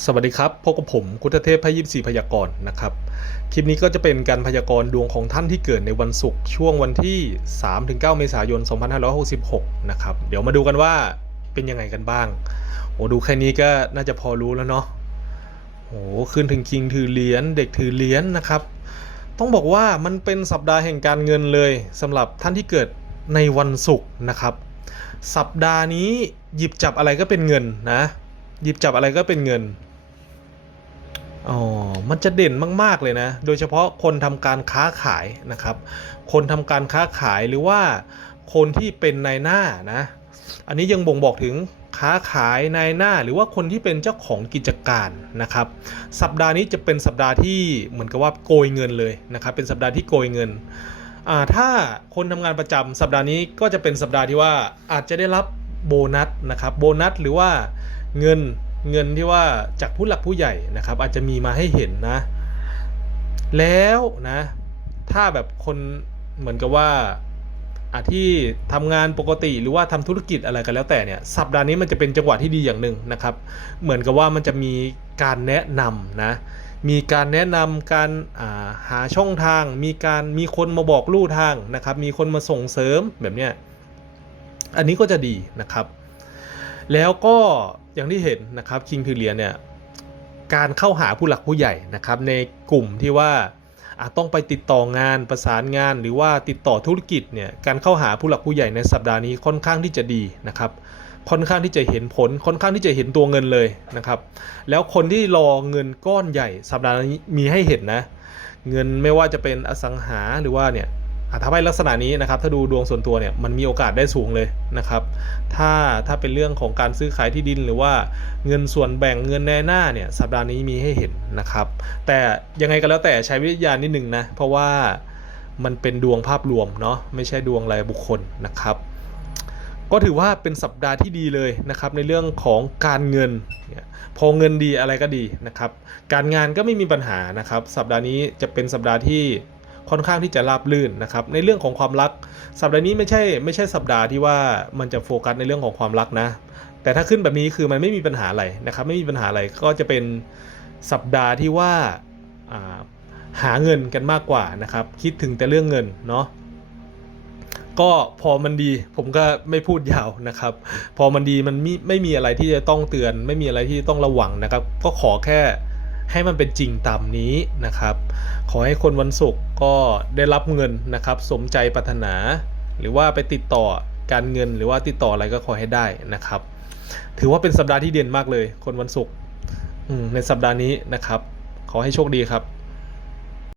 สวัสดีครับพบกับผมคุทเทพพยิบสีพยากรณ์นะครับ คลิปนี้ก็จะเป็นการพยากรณ์ดวงของท่านที่เกิดในวันศุกร์ช่วงวันที่ 3-9 เมษายน 2566 นะครับ เดี๋ยวมาดูกันว่าเป็นยังไงกันบ้าง โอ้ดูแค่นี้ก็น่าจะพอรู้แล้วเนาะโอ้ขึ้นถึงคิงถือเหรียญเด็กถือเหรียญนะครับ ต้องบอกว่ามันเป็นสัปดาห์แห่งการเงินเลยสำหรับท่านที่เกิดในวันศุกร์นะครับ สัปดาห์นี้หยิบจับอะไรก็เป็นเงินนะ หยิบจับอะไรก็เป็นเงิน อ๋อ มันจะเด่นมาก ๆ เลยนะ โดยเฉพาะคนทำการค้าขายนะครับ คนทำการค้าขายหรือว่าคนที่เป็นนายหน้านะ อันนี้ยังบ่งบอกถึงค้าขายนายหน้าหรือว่าคนที่เป็นเจ้าของกิจการนะครับ สัปดาห์นี้จะเป็นสัปดาห์ที่เหมือนกับว่าโกยเงินเลยนะครับ เป็นสัปดาห์ที่โกยเงินถ้าคนทำงานประจำสัปดาห์นี้ก็จะเป็นสัปดาห์ที่ว่าอาจจะได้รับโบนัสนะครับ โบนัสหรือว่า เงินเงินที่ว่าจากผู้หลักผู้ใหญ่นะครับ อาจจะมีมาให้เห็นนะ แล้วนะ ถ้าแบบคนเหมือนกับว่าอาที่ทำงานปกติหรือว่าทำธุรกิจอะไรกันแล้วแต่เนี่ยสัปดาห์นี้มันจะเป็นจังหวะที่ดีอย่างหนึ่งนะครับ เหมือนกับว่ามันจะมีการแนะนำนะมีการแนะนำการาหาช่องทาง มีการมีคนมาบอกลู่ทางนะครับ มีคนมาส่งเสริมแบบเนี้ยอันนี้ก็จะดีนะครับ แล้วก็ อย่างที่เห็นนะครับคิงพิเรียเนี่ยการเข้าหาผู้หลักผู้ใหญ่นะครับในกลุ่มที่ว่าอะต้องไปติดต่องานประสานงาน หรือว่าติดต่อธุรกิจเนี่ยการเข้าหาผู้หลักผู้ใหญ่ในสัปดาห์นี้ค่อนข้างที่จะดีนะครับ ค่อนข้างที่จะเห็นผลค่อนข้างที่จะเห็นตัวเงินเลยนะครับ แล้วคนที่รอเงินก้อนใหญ่ สัปดาห์นี้มีให้เห็นนะ เงินไม่ว่าจะเป็นอสังหาหรือว่าเนี่ย อะถ้าไม่ลักษณะนี้นะครับถ้าดูดวงส่วนตัวเนี่ยมันมีโอกาสได้สูงเลยนะครับถ้าถ้าเป็นเรื่องของการซื้อขายที่ดินหรือว่าเงินส่วนแบ่งเงินในหน้าเนี่ยสัปดาห์นี้มีให้เห็นนะครับ แต่ยังไงก็แล้วแต่ใช้วิทยานิดนึงนะเพราะว่ามันเป็นดวงภาพรวมเนาะไม่ใช่ดวงรายบุคคลนะครับ ก็ถือว่าเป็นสัปดาห์ที่ดีเลยนะครับในเรื่องของการเงิน พอเงินดีอะไรก็ดีนะครับ การงานก็ไม่มีปัญหานะครับ สัปดาห์นี้จะเป็นสัปดาห์ที่ ค่อนข้างที่จะราบรื่นนะครับในเรื่องของความรัก สัปดาห์นี้ไม่ใช่ไม่ใช่สัปดาห์ที่ว่ามันจะโฟกัสในเรื่องของความรักนะ แต่ถ้าขึ้นแบบนี้คือมันไม่มีปัญหาอะไรนะครับไม่มีปัญหาอะไรก็จะเป็นสัปดาห์ที่ว่าหาเงินกันมากกว่านะครับคิดถึงแต่เรื่องเงินเนาะก็พอมันดีผมก็ไม่พูดยาวนะครับ พอมันดีมันไม่ไม่มีอะไรที่จะต้องเตือน ไม่มีอะไรที่ต้องระวังนะครับ ก็ขอแค่ ให้มันเป็นจริงตามนี้นะครับ ขอให้คนวันศุกร์ก็ได้รับเงินนะครับ สมใจปรารถนา หรือว่าไปติดต่อการเงินหรือว่าติดต่ออะไรก็ขอให้ได้นะครับ ถือว่าเป็นสัปดาห์ที่เด่นมากเลย คนวันศุกร์ในสัปดาห์นี้นะครับ ขอให้โชคดีครับ